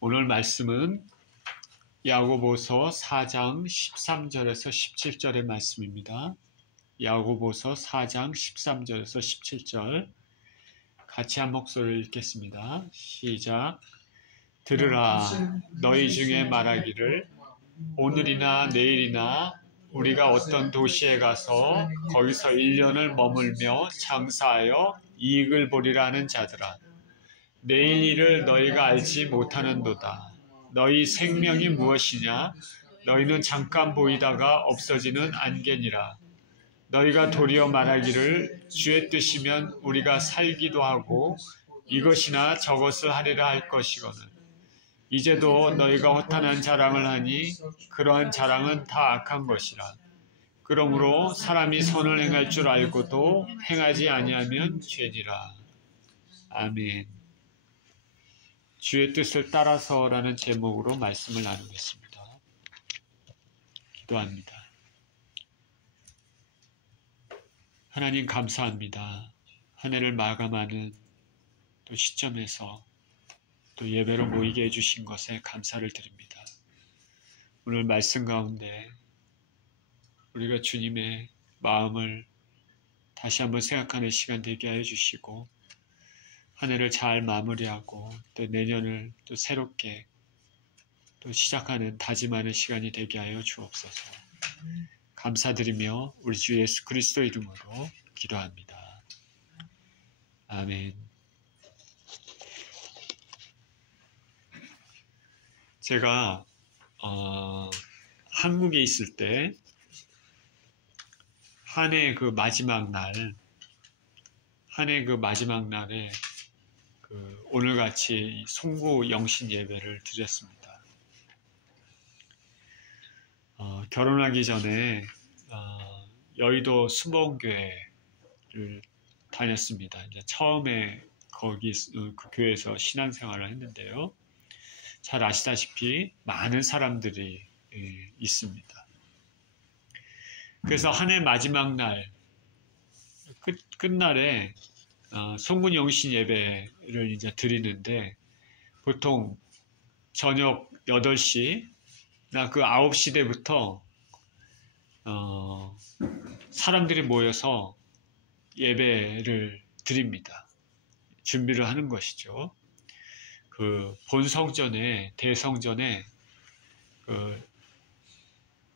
오늘 말씀은 야고보서 4장 13절에서 17절의 말씀입니다. 야고보서 4장 13절에서 17절 같이 한 목소리를 읽겠습니다. 시작. 들으라, 너희 중에 말하기를 오늘이나 내일이나 우리가 어떤 도시에 가서 거기서 1년을 머물며 장사하여 이익을 보리라 하는 자들아, 내일 일을 너희가 알지 못하는도다. 너희 생명이 무엇이냐? 너희는 잠깐 보이다가 없어지는 안개니라. 너희가 도리어 말하기를 주의 뜻이면 우리가 살기도 하고 이것이나 저것을 하리라 할 것이거늘. 이제도 너희가 허탄한 자랑을 하니 그러한 자랑은 다 악한 것이라. 그러므로 사람이 선을 행할 줄 알고도 행하지 아니하면 죄니라. 아멘. 주의 뜻을 따라서라는 제목으로 말씀을 나누겠습니다. 기도합니다. 하나님 감사합니다. 한 해를 마감하는 또 시점에서 또 예배로 모이게 해주신 것에 감사를 드립니다. 오늘 말씀 가운데 우리가 주님의 마음을 다시 한번 생각하는 시간 되게 하여 주시고 한 해를 잘 마무리하고 또 내년을 또 새롭게 또 시작하는 다짐하는 시간이 되게 하여 주옵소서. 감사드리며 우리 주 예수 그리스도 이름으로 기도합니다. 아멘. 제가 한국에 있을 때 한 해 그 마지막 날에 오늘같이 송구 영신 예배를 드렸습니다. 결혼하기 전에 여의도 수목원교회를 다녔습니다. 이제 처음에 거기 그 교회에서 신앙생활을 했는데요. 잘 아시다시피 많은 사람들이 있습니다. 그래서 한 해 마지막 날 끝날에 송구 영신 예배를 이제 드리는데 보통 저녁 8시나 그 9시 대부터 사람들이 모여서 예배를 드립니다. 준비를 하는 것이죠. 그 본성전에 대성전에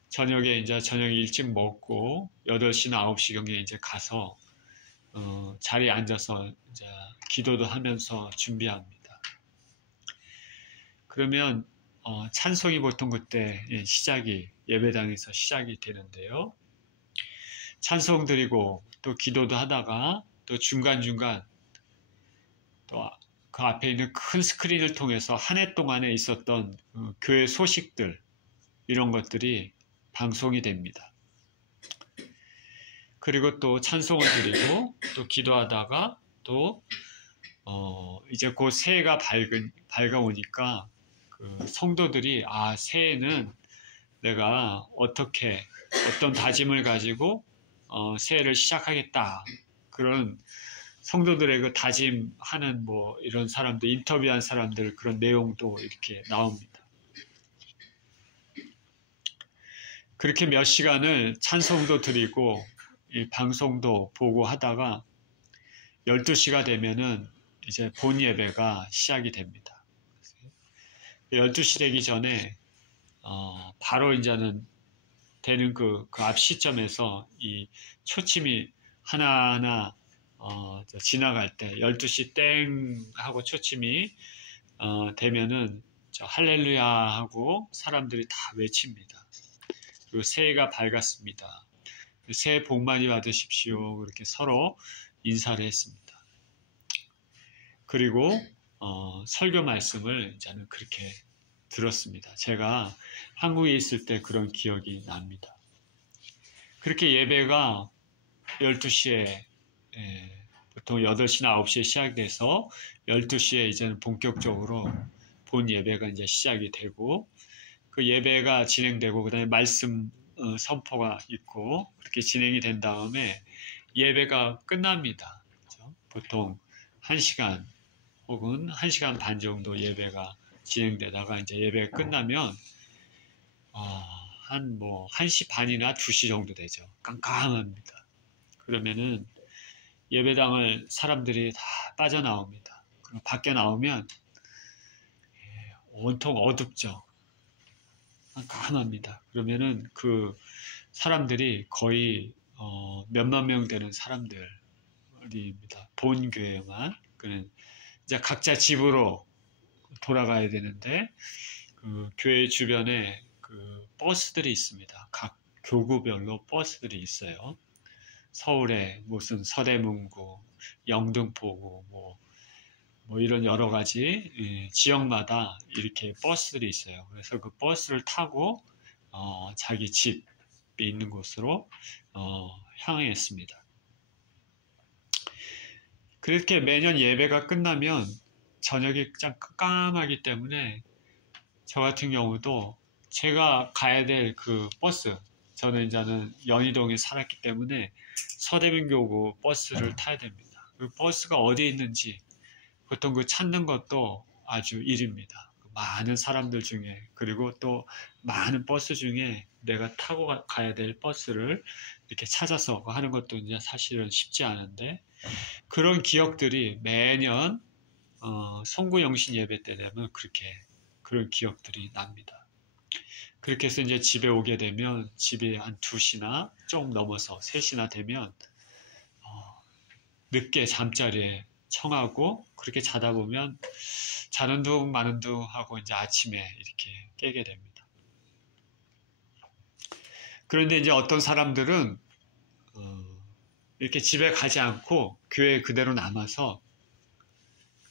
저녁에 이제 저녁 일찍 먹고 8시나 9시경에 이제 가서 자리에 앉아서 이제 기도도 하면서 준비합니다. 그러면 찬송이 보통 그때 예배당에서 시작이 되는데요. 찬송 드리고 또 기도도 하다가 또 중간중간 또 그 앞에 있는 큰 스크린을 통해서 한 해 동안에 있었던 교회 소식들 이런 것들이 방송이 됩니다. 그리고 또 찬송을 드리고 또 기도하다가 또 이제 곧 새해가 밝아오니까 그 성도들이 새해는 내가 어떤 다짐을 가지고 새해를 시작하겠다. 그런 성도들의 그 다짐하는 이런 사람들, 인터뷰한 사람들 그런 내용도 이렇게 나옵니다. 그렇게 몇 시간을 찬송도 드리고 이 방송도 보고 하다가 12시가 되면은 이제 본 예배가 시작이 됩니다. 12시 되기 전에 바로 이제는 되는 그 앞 시점에서 이 초침이 하나하나 지나갈 때 12시 땡 하고 초침이 되면은 할렐루야 하고 사람들이 다 외칩니다. 그리고 새해가 밝았습니다. 새해 복 많이 받으십시오. 그렇게 서로 인사를 했습니다. 그리고 설교 말씀을 이제는 그렇게 들었습니다. 제가 한국에 있을 때 그런 기억이 납니다. 그렇게 예배가 12시에 보통 8시나 9시에 시작돼서 12시에 이제는 본격적으로 본 예배가 이제 시작이 되고 그 예배가 진행되고 그다음에 말씀 선포가 있고 그렇게 진행이 된 다음에 예배가 끝납니다. 그렇죠? 보통 1시간 혹은 1시간 반 정도 예배가 진행되다가 이제 예배가 끝나면 한 1시 반이나 2시 정도 되죠. 깜깜합니다. 그러면은 예배당을 사람들이 다 빠져나옵니다. 그럼 밖에 나오면 온통 어둡죠. 깜깜합니다. 그러면은 그 사람들이 거의 몇만 명 되는 사람들입니다. 본 교회만. 그는 이제 각자 집으로 돌아가야 되는데 그 교회 주변에 그 버스들이 있습니다. 각 교구별로 버스들이 있어요. 서울에 무슨 서대문구, 영등포구, 뭐 이런 여러 가지 지역마다 이렇게 버스들이 있어요. 그래서 그 버스를 타고 자기 집이 있는 곳으로 향했습니다. 그렇게 매년 예배가 끝나면 저녁이 좀 깜깜하기 때문에 저 같은 경우도 제가 가야 될 그 버스, 저는 이제는 연희동에 살았기 때문에 서대문교구 버스를 타야 됩니다. 그 버스가 어디 있는지 보통 그 찾는 것도 아주 일입니다. 많은 사람들 중에, 그리고 또 많은 버스 중에 내가 타고 가야 될 버스를 이렇게 찾아서 하는 것도 이제 사실은 쉽지 않은데, 그런 기억들이 매년 송구영신 예배 때 되면 그런 기억들이 납니다. 그렇게 해서 이제 집에 오게 되면 집에 한 2시나 좀 넘어서 3시나 되면 늦게 잠자리에 청하고, 그렇게 자다 보면 자는 둥 마는 둥 하고 이제 아침에 이렇게 깨게 됩니다. 그런데 이제 어떤 사람들은 이렇게 집에 가지 않고 교회에 그대로 남아서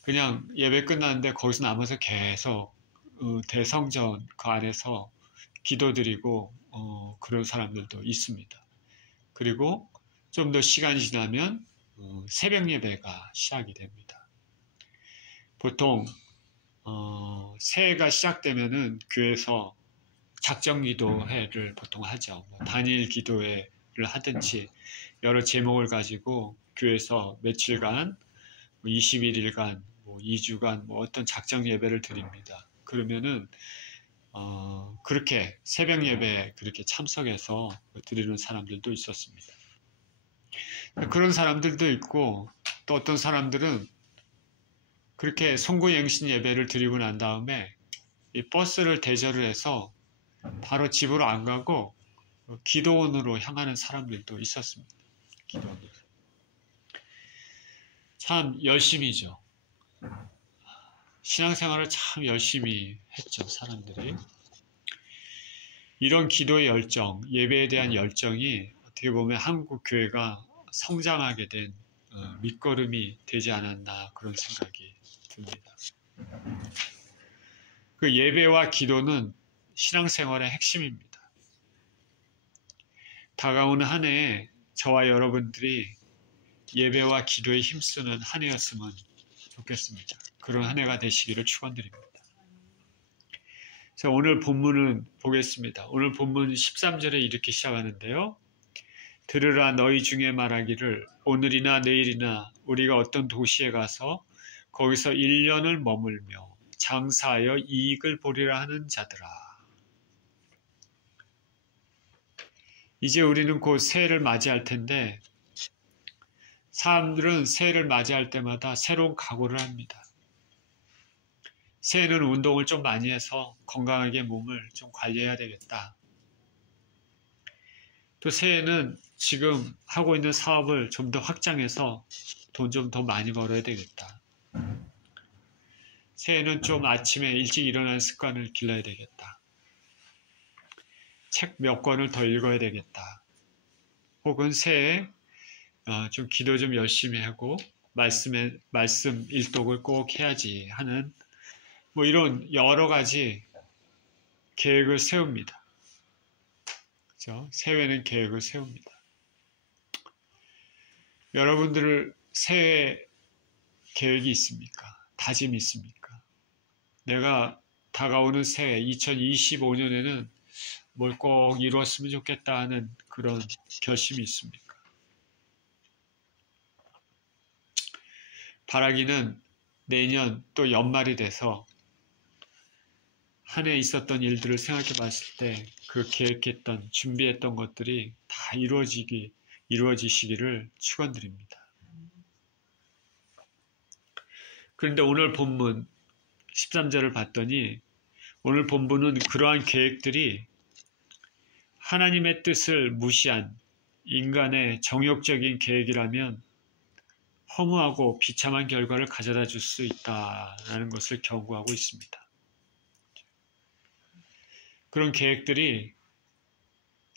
그냥 예배 끝났는데 거기서 남아서 계속 대성전 그 안에서 기도드리고 그런 사람들도 있습니다. 그리고 좀 더 시간이 지나면 새벽 예배가 시작이 됩니다. 보통 새해가 시작되면은 교회에서 작정 기도회를 보통 하죠. 단일 기도회를 하든지 여러 제목을 가지고 교회에서 며칠간, 21일간, 2주간 어떤 작정 예배를 드립니다. 그러면은 그렇게 새벽 예배에 그렇게 참석해서 드리는 사람들도 있었습니다. 그런 사람들도 있고, 또 어떤 사람들은 그렇게 송구영신 예배를 드리고 난 다음에 이 버스를 대절을 해서 바로 집으로 안 가고 기도원으로 향하는 사람들도 있었습니다. 기도원으로. 참 열심이죠. 신앙생활을 참 열심히 했죠, 사람들이. 이런 기도의 열정, 예배에 대한 열정이 어떻게 보면 한국 교회가 성장하게 된 밑거름이 되지 않았나, 그런 생각이 듭니다. 그 예배와 기도는 신앙생활의 핵심입니다. 다가오는 한 해에 저와 여러분들이 예배와 기도에 힘쓰는 한 해였으면 좋겠습니다. 그런 한 해가 되시기를 축원드립니다. 자, 오늘 본문은 보겠습니다. 오늘 본문 13절에 이렇게 시작하는데요. 들으라, 너희 중에 말하기를 오늘이나 내일이나 우리가 어떤 도시에 가서 거기서 1년을 머물며 장사하여 이익을 보리라 하는 자들아. 이제 우리는 곧 새해를 맞이할 텐데, 사람들은 새해를 맞이할 때마다 새로운 각오를 합니다. 새해는 운동을 좀 많이 해서 건강하게 몸을 좀 관리해야 되겠다. 또 새해는 지금 하고 있는 사업을 좀 더 확장해서 돈 좀 더 많이 벌어야 되겠다. 새해는 좀 아침에 일찍 일어나는 습관을 길러야 되겠다. 책 몇 권을 더 읽어야 되겠다. 혹은 새해에 좀 기도 좀 열심히 하고 말씀 일독을 꼭 해야지 하는 이런 여러 가지 계획을 세웁니다. 그렇죠? 새해에는 계획을 세웁니다. 여러분들 새해 계획이 있습니까? 다짐이 있습니까? 내가 다가오는 새해 2025년에는 뭘 꼭 이루었으면 좋겠다 하는 그런 결심이 있습니까? 바라기는 내년 또 연말이 돼서 한 해 있었던 일들을 생각해 봤을 때 그 계획했던, 준비했던 것들이 다 이루어지시기를 축원드립니다. 그런데 오늘 본문 13절을 봤더니 오늘 본문은 그러한 계획들이 하나님의 뜻을 무시한 인간의 정욕적인 계획이라면 허무하고 비참한 결과를 가져다 줄 수 있다는 것을 경고하고 있습니다. 그런 계획들이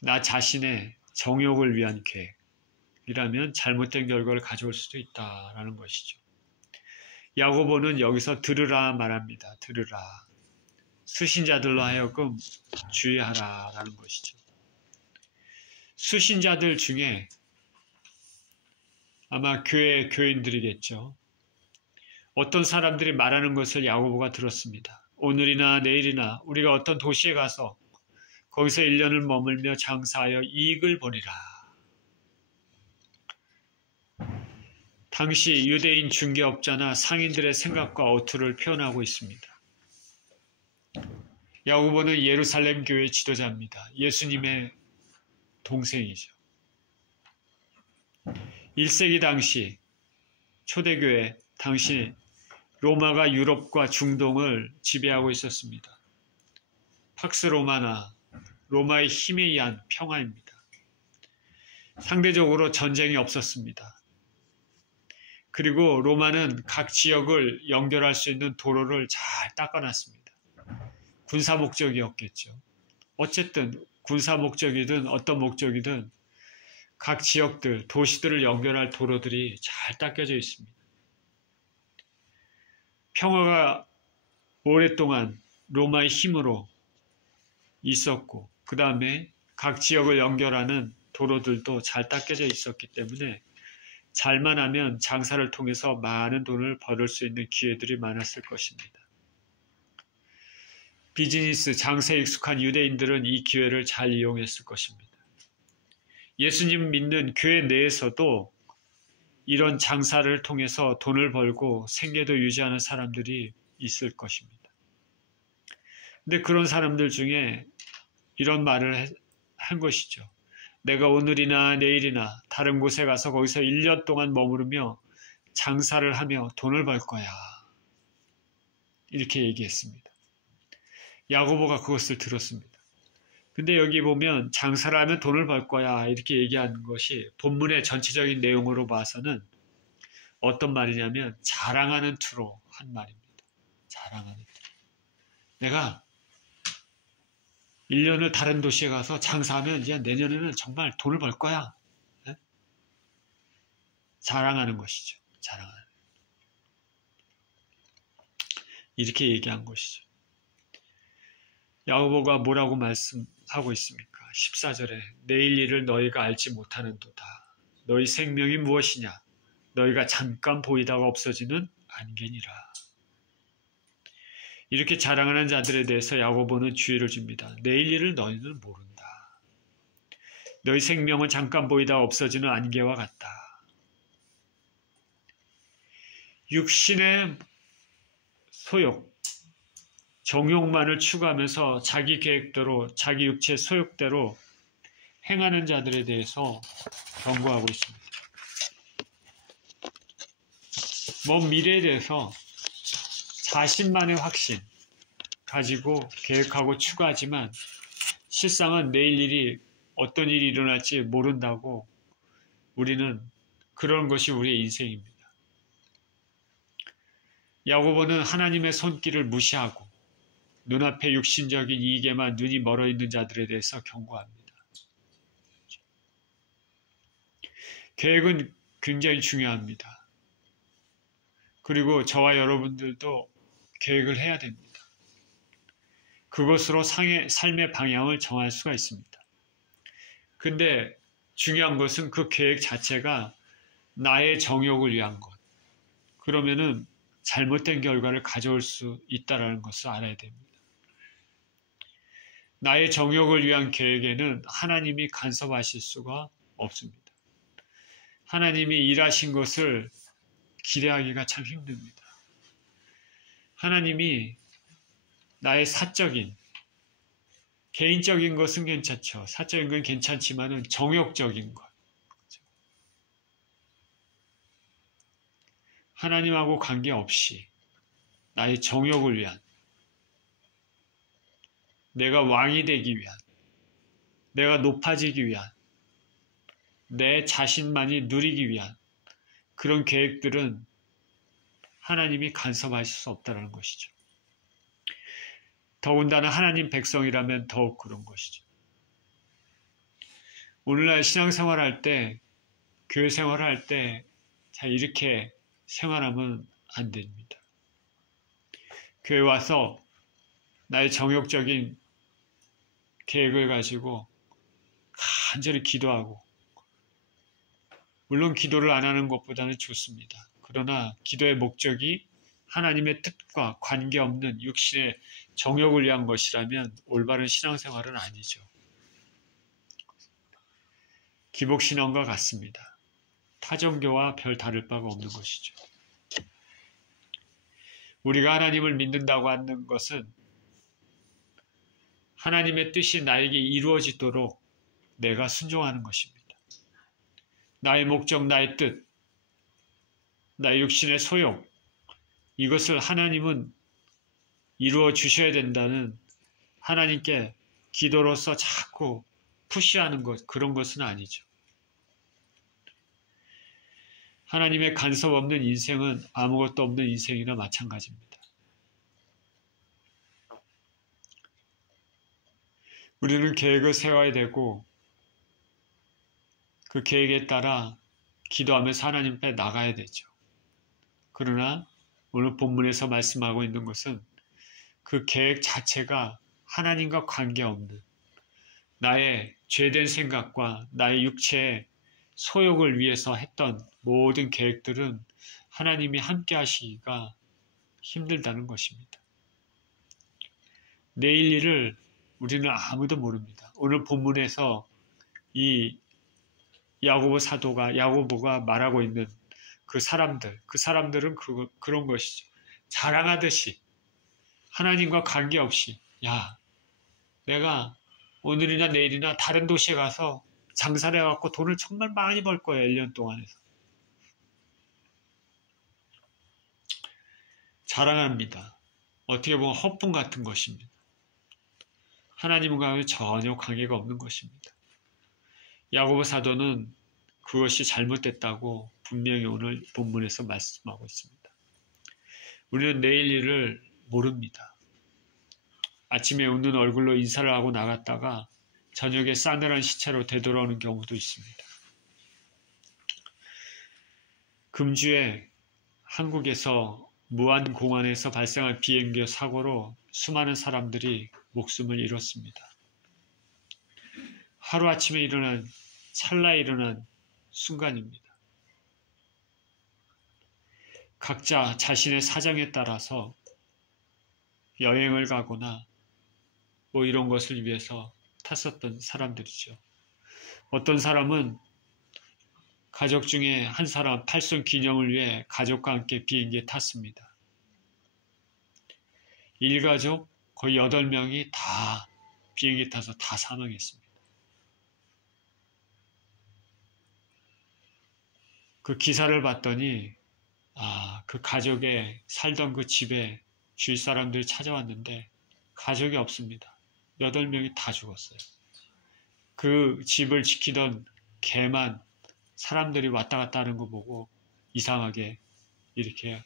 나 자신의 정욕을 위한 계획이라면 잘못된 결과를 가져올 수도 있다는 것이죠. 야고보는 여기서 들으라 말합니다. 들으라. 수신자들로 하여금 주의하라라는 것이죠. 수신자들 중에 아마 교회 교인들이겠죠. 어떤 사람들이 말하는 것을 야고보가 들었습니다. 오늘이나 내일이나 우리가 어떤 도시에 가서 거기서 1년을 머물며 장사하여 이익을 보리라. 당시 유대인 중개업자나 상인들의 생각과 어투를 표현하고 있습니다. 야고보는 예루살렘 교회 지도자입니다. 예수님의 동생이죠. 1세기 당시 초대교회 당시 로마가 유럽과 중동을 지배하고 있었습니다. 팍스 로마나 로마의 힘에 의한 평화입니다. 상대적으로 전쟁이 없었습니다. 그리고 로마는 각 지역을 연결할 수 있는 도로를 잘 닦아놨습니다. 군사 목적이었겠죠. 어쨌든 군사 목적이든 어떤 목적이든 각 지역들, 도시들을 연결할 도로들이 잘 닦여져 있습니다. 평화가 오랫동안 로마의 힘으로 있었고 그 다음에 각 지역을 연결하는 도로들도 잘 닦여져 있었기 때문에 잘만 하면 장사를 통해서 많은 돈을 벌을 수 있는 기회들이 많았을 것입니다. 비즈니스, 장사에 익숙한 유대인들은 이 기회를 잘 이용했을 것입니다. 예수님 믿는 교회 내에서도 이런 장사를 통해서 돈을 벌고 생계도 유지하는 사람들이 있을 것입니다. 근데 그런 사람들 중에 이런 말을 한 것이죠. 내가 오늘이나 내일이나 다른 곳에 가서 거기서 1년 동안 머무르며 장사를 하며 돈을 벌 거야. 이렇게 얘기했습니다. 야고보가 그것을 들었습니다. 근데 여기 보면 장사를 하면 돈을 벌 거야 이렇게 얘기하는 것이 본문의 전체적인 내용으로 봐서는 어떤 말이냐면 자랑하는 투로 한 말입니다. 자랑하는 투로. 내가 1년을 다른 도시에 가서 장사하면 이제 내년에는 정말 돈을 벌 거야. 네? 자랑하는 것이죠. 자랑하는. 이렇게 얘기한 것이죠. 야고보가 뭐라고 말씀하고 있습니까? 14절에 내일 일을 너희가 알지 못하는도다. 너희 생명이 무엇이냐? 너희가 잠깐 보이다가 없어지는 안개니라. 이렇게 자랑하는 자들에 대해서 야고보는 주의를 줍니다. 내일 일을 너희는 모른다. 너희 생명은 잠깐 보이다가 없어지는 안개와 같다. 육신의 소욕, 정욕만을 추구하면서 자기 계획대로, 자기 육체의 소욕대로 행하는 자들에 대해서 경고하고 있습니다. 먼 미래에 대해서 자신만의 확신 가지고 계획하고 추구하지만 실상은 내일 일이 어떤 일이 일어날지 모른다고 우리는 그런 것이 우리의 인생입니다. 야고보는 하나님의 손길을 무시하고 눈앞에 육신적인 이익에만 눈이 멀어 있는 자들에 대해서 경고합니다. 계획은 굉장히 중요합니다. 그리고 저와 여러분들도 계획을 해야 됩니다. 그것으로 삶의 방향을 정할 수가 있습니다. 근데 중요한 것은 그 계획 자체가 나의 정욕을 위한 것. 그러면은 잘못된 결과를 가져올 수 있다는 것을 알아야 됩니다. 나의 정욕을 위한 계획에는 하나님이 간섭하실 수가 없습니다. 하나님이 일하신 것을 기대하기가 참 힘듭니다. 하나님이 나의 사적인, 개인적인 것은 괜찮죠. 사적인 건 괜찮지만은 정욕적인 것. 하나님하고 관계없이 나의 정욕을 위한, 내가 왕이 되기 위한, 내가 높아지기 위한, 내 자신만이 누리기 위한 그런 계획들은 하나님이 간섭하실 수 없다는 것이죠. 더군다나 하나님 백성이라면 더욱 그런 것이죠. 오늘날 신앙생활할 때, 교회 생활할 때 자, 이렇게 생활하면 안 됩니다. 교회 와서 나의 정욕적인 계획을 가지고 간절히 기도하고, 물론 기도를 안 하는 것보다는 좋습니다. 그러나 기도의 목적이 하나님의 뜻과 관계없는 육신의 정욕을 위한 것이라면 올바른 신앙생활은 아니죠. 기복신앙과 같습니다. 타종교와 별 다를 바가 없는 것이죠. 우리가 하나님을 믿는다고 하는 것은 하나님의 뜻이 나에게 이루어지도록 내가 순종하는 것입니다. 나의 목적, 나의 뜻, 나의 육신의 소욕, 이것을 하나님은 이루어 주셔야 된다는 하나님께 기도로서 자꾸 푸시하는 것, 그런 것은 아니죠. 하나님의 간섭 없는 인생은 아무것도 없는 인생이나 마찬가지입니다. 우리는 계획을 세워야 되고 그 계획에 따라 기도하면서 하나님 앞에 나가야 되죠. 그러나 오늘 본문에서 말씀하고 있는 것은 그 계획 자체가 하나님과 관계없는 나의 죄된 생각과 나의 육체의 소욕을 위해서 했던 모든 계획들은 하나님이 함께 하시기가 힘들다는 것입니다. 내일 일을 우리는 아무도 모릅니다. 오늘 본문에서 이 야고보가 말하고 있는 그 사람들은 그런 것이죠. 자랑하듯이 하나님과 관계없이 내가 오늘이나 내일이나 다른 도시에 가서 장사를 해갖고 돈을 정말 많이 벌 거예요. 1년 동안에서. 자랑합니다. 어떻게 보면 허풍 같은 것입니다. 하나님과는 전혀 관계가 없는 것입니다. 야고보 사도는 그것이 잘못됐다고 분명히 오늘 본문에서 말씀하고 있습니다. 우리는 내일 일을 모릅니다. 아침에 웃는 얼굴로 인사를 하고 나갔다가 저녁에 싸늘한 시체로 되돌아오는 경우도 있습니다. 금주에 한국에서 무안공항에서 발생한 비행기 사고로 수많은 사람들이 목숨을 잃었습니다. 하루아침에 찰나에 일어난 순간입니다. 각자 자신의 사정에 따라서 여행을 가거나 이런 것을 위해서 탔었던 사람들이죠. 어떤 사람은 가족 중에 한 사람 팔순 기념을 위해 가족과 함께 비행기에 탔습니다. 일가족 거의 8명이 다 비행기 타서 다 사망했습니다. 그 기사를 봤더니 그 가족에 살던 그 집에 주위 사람들이 찾아왔는데 가족이 없습니다. 8명이 다 죽었어요. 그 집을 지키던 개만 사람들이 왔다 갔다 하는 거 보고 이상하게 이렇게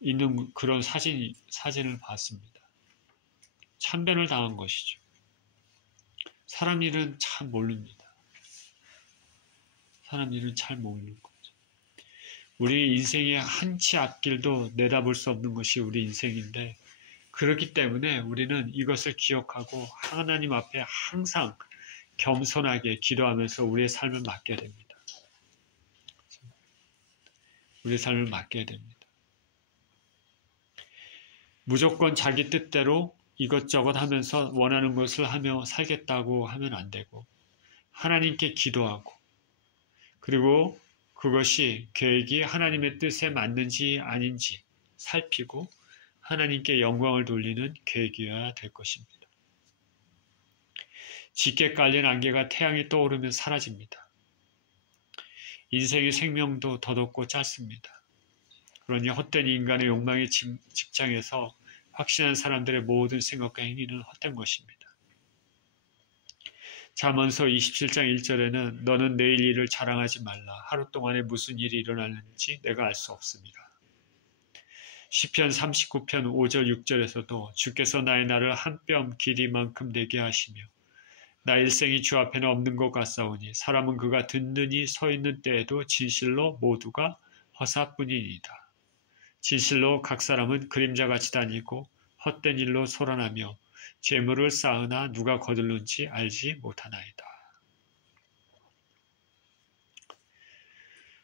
있는 그런 사진을 봤습니다. 참변을 당한 것이죠. 사람 일은 참 모릅니다. 사람 일은 잘 모르는 거죠. 우리 인생의 한치 앞길도 내다볼 수 없는 것이 우리 인생인데 그렇기 때문에 우리는 이것을 기억하고 하나님 앞에 항상 겸손하게 기도하면서 우리의 삶을 맡겨야 됩니다. 우리의 삶을 맡겨야 됩니다. 무조건 자기 뜻대로 이것저것 하면서 원하는 것을 하며 살겠다고 하면 안 되고 하나님께 기도하고 그리고 그것이 계획이 하나님의 뜻에 맞는지 아닌지 살피고 하나님께 영광을 돌리는 계획이어야 될 것입니다. 짙게 깔린 안개가 태양이 떠오르면 사라집니다. 인생의 생명도 더덥고 짧습니다. 그러니 헛된 인간의 욕망의 직장에서 확신한 사람들의 모든 생각과 행위는 헛된 것입니다. 잠언서 27장 1절에는 너는 내일 일을 자랑하지 말라. 하루 동안에 무슨 일이 일어나는지 내가 알 수 없습니다. 시편 39편 5절 6절에서도 주께서 나의 날을 한 뼘 길이만큼 되게 하시며 나 일생이 주 앞에는 없는 것 같사오니 사람은 그가 든든히 서 있는 때에도 진실로 모두가 허사뿐이니이다. 진실로 각 사람은 그림자같이 다니고 헛된 일로 소란하며 재물을 쌓으나 누가 거둘는지 알지 못하나이다.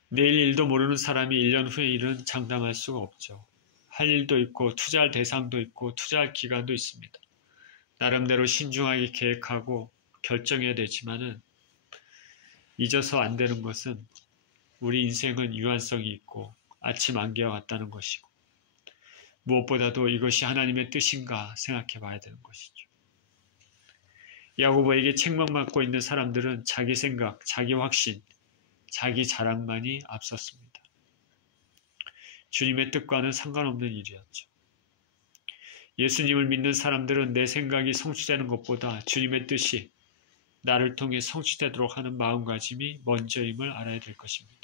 내일 일도 모르는 사람이 1년 후의 일은 장담할 수가 없죠. 할 일도 있고 투자할 대상도 있고 투자할 기간도 있습니다. 나름대로 신중하게 계획하고 결정해야 되지만은 잊어서 안 되는 것은 우리 인생은 유한성이 있고 아침 안개와 같다는 것이고 무엇보다도 이것이 하나님의 뜻인가 생각해 봐야 되는 것이죠. 야고보에게 책망받고 있는 사람들은 자기 생각, 자기 확신, 자기 자랑만이 앞섰습니다. 주님의 뜻과는 상관없는 일이었죠. 예수님을 믿는 사람들은 내 생각이 성취되는 것보다 주님의 뜻이 나를 통해 성취되도록 하는 마음가짐이 먼저임을 알아야 될 것입니다.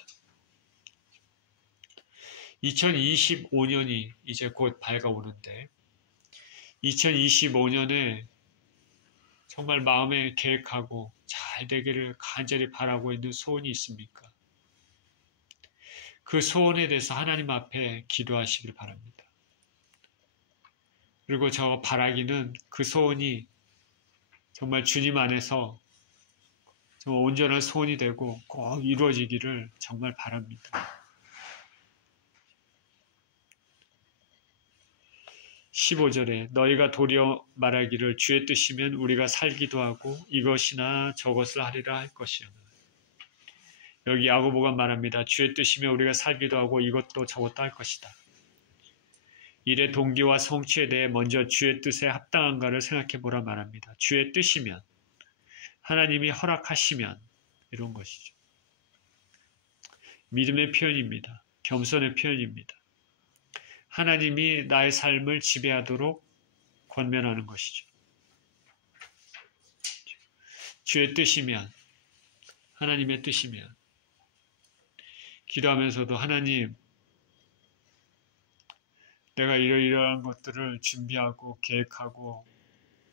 2025년이 이제 곧 밝아오는데 2025년에 정말 마음에 계획하고 잘 되기를 간절히 바라고 있는 소원이 있습니까? 그 소원에 대해서 하나님 앞에 기도하시길 바랍니다. 그리고 저 바라기는 그 소원이 정말 주님 안에서 정말 온전한 소원이 되고 꼭 이루어지기를 정말 바랍니다. 15절에 너희가 도리어 말하기를 주의 뜻이면 우리가 살기도 하고 이것이나 저것을 하리라 할 것이오나. 여기 야고보가 말합니다. 주의 뜻이면 우리가 살기도 하고 이것도 저것도 할 것이다. 일의 동기와 성취에 대해 먼저 주의 뜻에 합당한가를 생각해 보라 말합니다. 주의 뜻이면, 하나님이 허락하시면 이런 것이죠. 믿음의 표현입니다. 겸손의 표현입니다. 하나님이 나의 삶을 지배하도록 권면하는 것이죠. 주의 뜻이면, 하나님의 뜻이면, 기도하면서도 하나님, 내가 이러이러한 것들을 준비하고 계획하고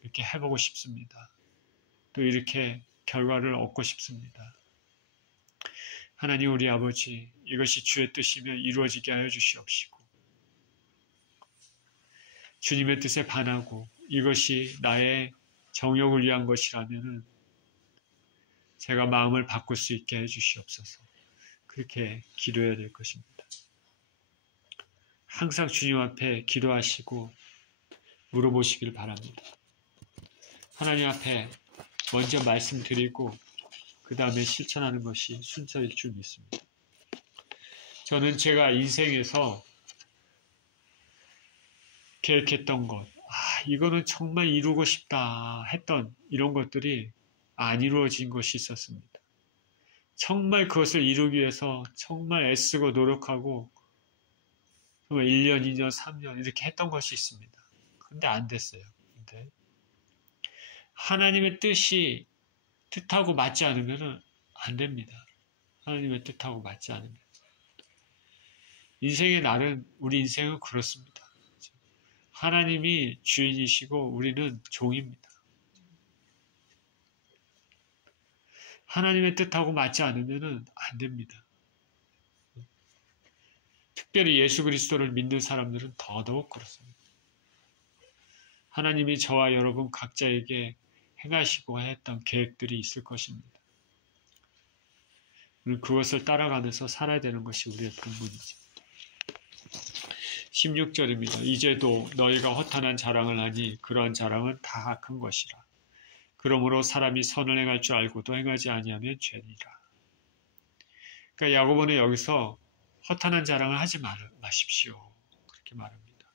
이렇게 해보고 싶습니다. 또 이렇게 결과를 얻고 싶습니다. 하나님 우리 아버지, 이것이 주의 뜻이면 이루어지게 하여 주시옵시고 주님의 뜻에 반하고 이것이 나의 정욕을 위한 것이라면 제가 마음을 바꿀 수 있게 해 주시옵소서. 그렇게 기도해야 될 것입니다. 항상 주님 앞에 기도하시고 물어보시길 바랍니다. 하나님 앞에 먼저 말씀드리고 그 다음에 실천하는 것이 순서일 줄 믿습니다. 저는 제가 인생에서 계획했던 것, 이거는 정말 이루고 싶다 했던 이런 것들이 안 이루어진 것이 있었습니다. 정말 그것을 이루기 위해서 정말 애쓰고 노력하고 1년, 2년, 3년 이렇게 했던 것이 있습니다. 근데 안 됐어요. 근데 하나님의 뜻하고 맞지 않으면 안 됩니다. 하나님의 뜻하고 맞지 않으면. 인생의 날은, 우리 인생은 그렇습니다. 하나님이 주인이시고 우리는 종입니다. 하나님의 뜻하고 맞지 않으면 안 됩니다. 특별히 예수 그리스도를 믿는 사람들은 더더욱 그렇습니다. 하나님이 저와 여러분 각자에게 행하시고 했던 계획들이 있을 것입니다. 그것을 따라가면서 살아야 되는 것이 우리의 본분이죠. 16절입니다. 이제도 너희가 허탄한 자랑을 하니 그러한 자랑은 다 악한 것이라. 그러므로 사람이 선을 행할 줄 알고도 행하지 아니하면 죄니라. 그러니까 야고보는 여기서 허탄한 자랑을 하지 마십시오. 그렇게 말합니다.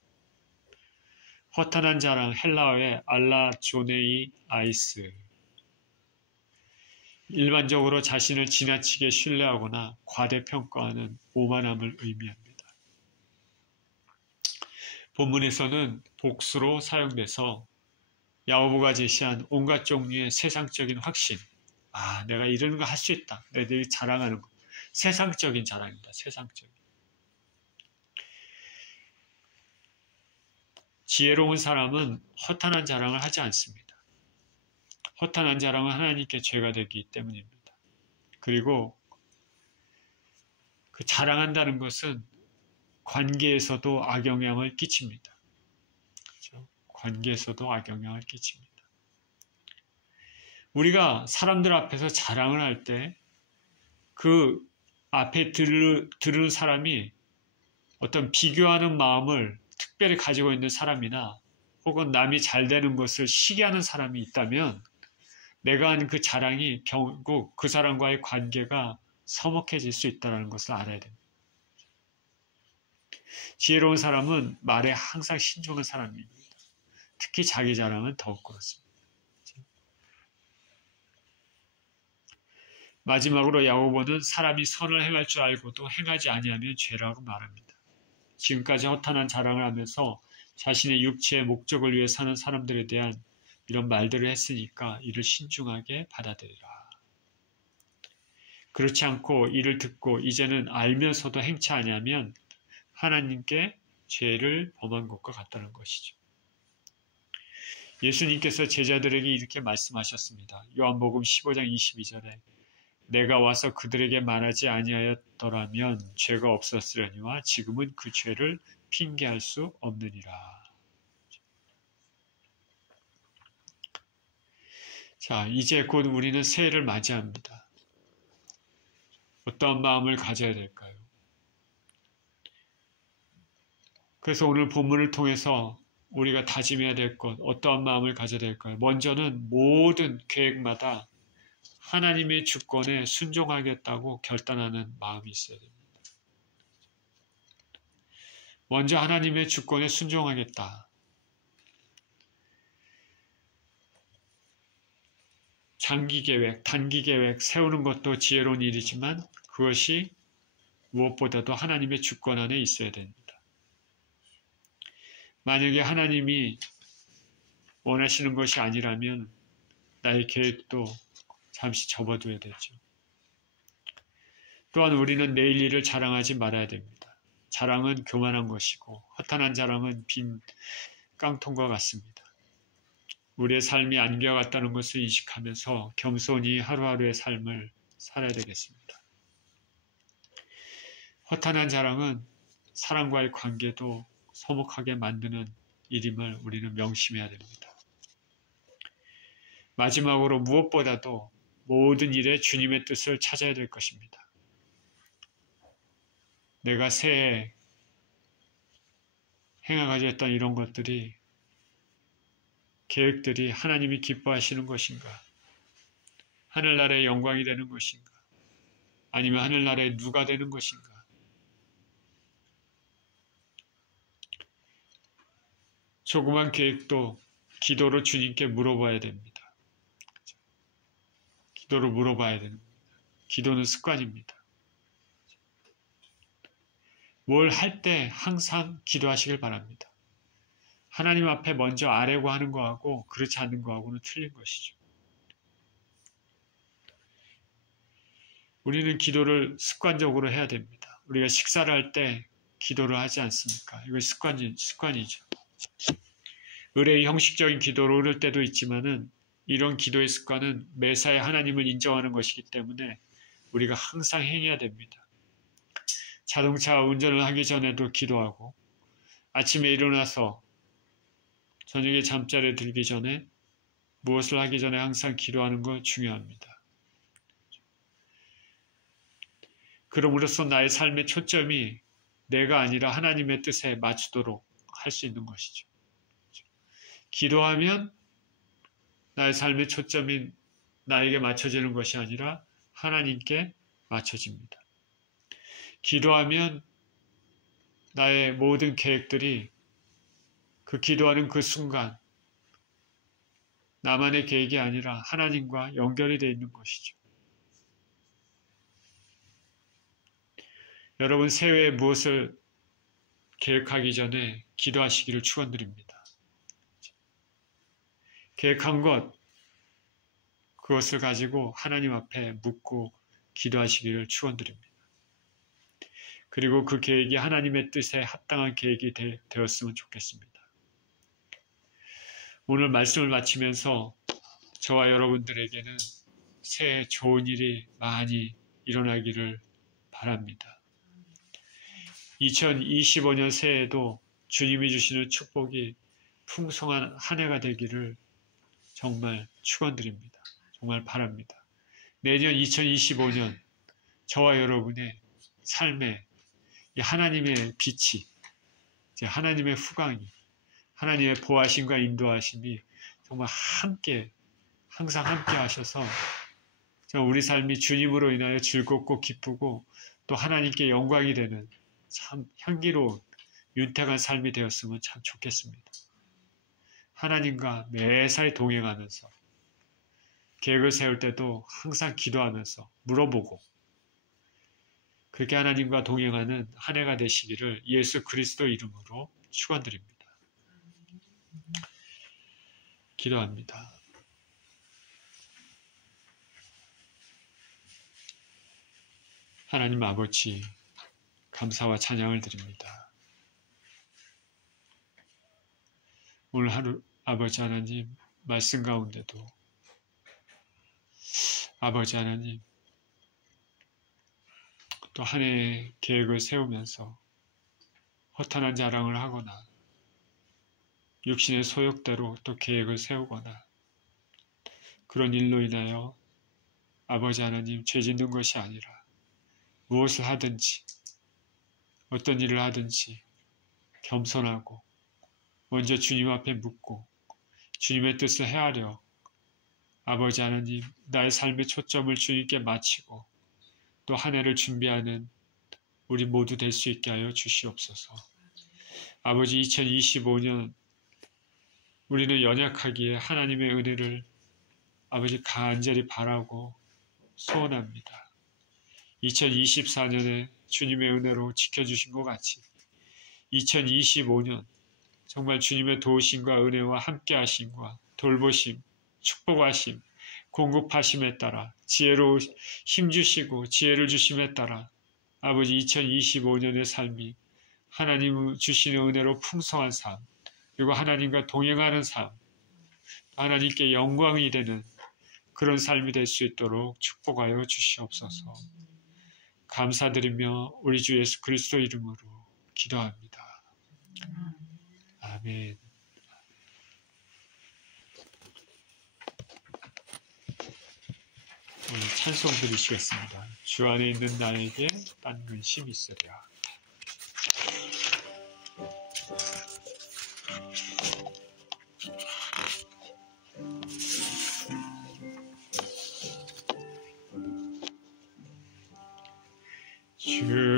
허탄한 자랑, 헬라어의 알라조네이 아이스. 일반적으로 자신을 지나치게 신뢰하거나 과대평가하는 오만함을 의미합니다. 본문에서는 복수로 사용돼서 야고보가 제시한 온갖 종류의 세상적인 확신, 내가 이런 거 할 수 있다. 내가 자랑하는 거. 세상적인 자랑입니다. 세상적인. 지혜로운 사람은 허탄한 자랑을 하지 않습니다. 허탄한 자랑은 하나님께 죄가 되기 때문입니다. 그리고 그 자랑한다는 것은 관계에서도 악영향을 끼칩니다. 그렇죠? 관계에서도 악영향을 끼칩니다. 우리가 사람들 앞에서 자랑을 할 때 그 앞에 들은 사람이 어떤 비교하는 마음을 특별히 가지고 있는 사람이나 혹은 남이 잘 되는 것을 시기하는 사람이 있다면 내가 하는 그 자랑이 결국 그 사람과의 관계가 서먹해질 수 있다는 것을 알아야 됩니다. 지혜로운 사람은 말에 항상 신중한 사람입니다. 특히 자기 자랑은 더욱 그렇습니다. 마지막으로 야고보는 사람이 선을 행할 줄 알고도 행하지 아니하면 죄라고 말합니다. 지금까지 허탄한 자랑을 하면서 자신의 육체의 목적을 위해 사는 사람들에 대한 이런 말들을 했으니까 이를 신중하게 받아들이라. 그렇지 않고 이를 듣고 이제는 알면서도 행치 아니하면 하나님께 죄를 범한 것과 같다는 것이죠. 예수님께서 제자들에게 이렇게 말씀하셨습니다. 요한복음 15장 22절에 내가 와서 그들에게 말하지 아니하였더라면 죄가 없었으려니와 지금은 그 죄를 핑계할 수 없느니라. 자, 이제 곧 우리는 새해를 맞이합니다. 어떠한 마음을 가져야 될까요? 그래서 오늘 본문을 통해서 우리가 다짐해야 될 것, 어떠한 마음을 가져야 될까요? 먼저는 모든 계획마다 하나님의 주권에 순종하겠다고 결단하는 마음이 있어야 됩니다. 먼저 하나님의 주권에 순종하겠다. 장기 계획, 단기 계획 세우는 것도 지혜로운 일이지만 그것이 무엇보다도 하나님의 주권 안에 있어야 됩니다. 만약에 하나님이 원하시는 것이 아니라면 나의 계획도 잠시 접어둬야 되죠. 또한 우리는 내일 일을 자랑하지 말아야 됩니다. 자랑은 교만한 것이고 허탄한 자랑은 빈 깡통과 같습니다. 우리의 삶이 안개와 같다는 것을 인식하면서 겸손히 하루하루의 삶을 살아야 되겠습니다. 허탄한 자랑은 사람과의 관계도 서먹하게 만드는 일임을 우리는 명심해야 됩니다. 마지막으로 무엇보다도 모든 일에 주님의 뜻을 찾아야 될 것입니다. 내가 새해 행하고자 했던 이런 것들이, 계획들이 하나님이 기뻐하시는 것인가? 하늘나라의 영광이 되는 것인가? 아니면 하늘나라의 누가 되는 것인가? 조그만 계획도 기도로 주님께 물어봐야 됩니다. 기도로 물어봐야 됩니다. 기도는 습관입니다. 뭘 할 때 항상 기도하시길 바랍니다. 하나님 앞에 먼저 아뢰고 하는 거하고 그렇지 않는 거하고는 틀린 것이죠. 우리는 기도를 습관적으로 해야 됩니다. 우리가 식사를 할 때 기도를 하지 않습니까? 이거 습관이죠. 의뢰의 형식적인 기도로 흐를 때도 있지만은 이런 기도의 습관은 매사에 하나님을 인정하는 것이기 때문에 우리가 항상 행해야 됩니다. 자동차 운전을 하기 전에도 기도하고 아침에 일어나서 저녁에 잠자리에 들기 전에 무엇을 하기 전에 항상 기도하는 거 중요합니다. 그럼으로써 나의 삶의 초점이 내가 아니라 하나님의 뜻에 맞추도록 할 수 있는 것이죠. 기도하면 나의 삶의 초점이 나에게 맞춰지는 것이 아니라 하나님께 맞춰집니다. 기도하면 나의 모든 계획들이 그 기도하는 그 순간 나만의 계획이 아니라 하나님과 연결이 되어 있는 것이죠. 여러분 새해에 무엇을 계획하기 전에 기도하시기를 축원드립니다. 계획한 것, 그것을 가지고 하나님 앞에 묻고 기도하시기를 축원드립니다. 그리고 그 계획이 하나님의 뜻에 합당한 계획이 되었으면 좋겠습니다. 오늘 말씀을 마치면서 저와 여러분들에게는 새해 좋은 일이 많이 일어나기를 바랍니다. 2025년 새해에도 주님이 주시는 축복이 풍성한 한 해가 되기를 정말 축원드립니다. 정말 바랍니다. 내년 2025년 저와 여러분의 삶에 하나님의 빛이, 하나님의 후광이, 하나님의 보호하심과 인도하심이 정말 항상 함께 하셔서 우리 삶이 주님으로 인하여 즐겁고 기쁘고 또 하나님께 영광이 되는 참 향기로운 윤택한 삶이 되었으면 참 좋겠습니다. 하나님과 매사에 동행하면서 계획을 세울 때도 항상 기도하면서 물어보고 그렇게 하나님과 동행하는 한 해가 되시기를 예수 그리스도 이름으로 축원드립니다. 기도합니다. 하나님 아버지, 감사와 찬양을 드립니다. 오늘 하루 아버지 하나님 말씀 가운데도 아버지 하나님 또 한 해의 계획을 세우면서 허탄한 자랑을 하거나 육신의 소욕대로 또 계획을 세우거나 그런 일로 인하여 아버지 하나님 죄 짓는 것이 아니라 무엇을 하든지 어떤 일을 하든지 겸손하고 먼저 주님 앞에 묻고 주님의 뜻을 헤아려 아버지 하나님 나의 삶의 초점을 주님께 마치고 또 한 해를 준비하는 우리 모두 될 수 있게 하여 주시옵소서. 아버지 2025년 우리는 연약하기에 하나님의 은혜를 아버지 간절히 바라고 소원합니다. 2024년에 주님의 은혜로 지켜주신 것 같이 2025년 정말 주님의 도우심과 은혜와 함께하심과 돌보심, 축복하심, 공급하심에 따라 지혜로 힘주시고 지혜를 주심에 따라 아버지 2025년의 삶이 하나님 주시는 은혜로 풍성한 삶 그리고 하나님과 동행하는 삶 하나님께 영광이 되는 그런 삶이 될 수 있도록 축복하여 주시옵소서. 감사드리며 우리 주 예수 그리스도 이름으로 기도합니다. 아멘. 오늘 찬송 드리시겠습니다. 주 안에 있는 나에게 딴 근심 있으랴. 주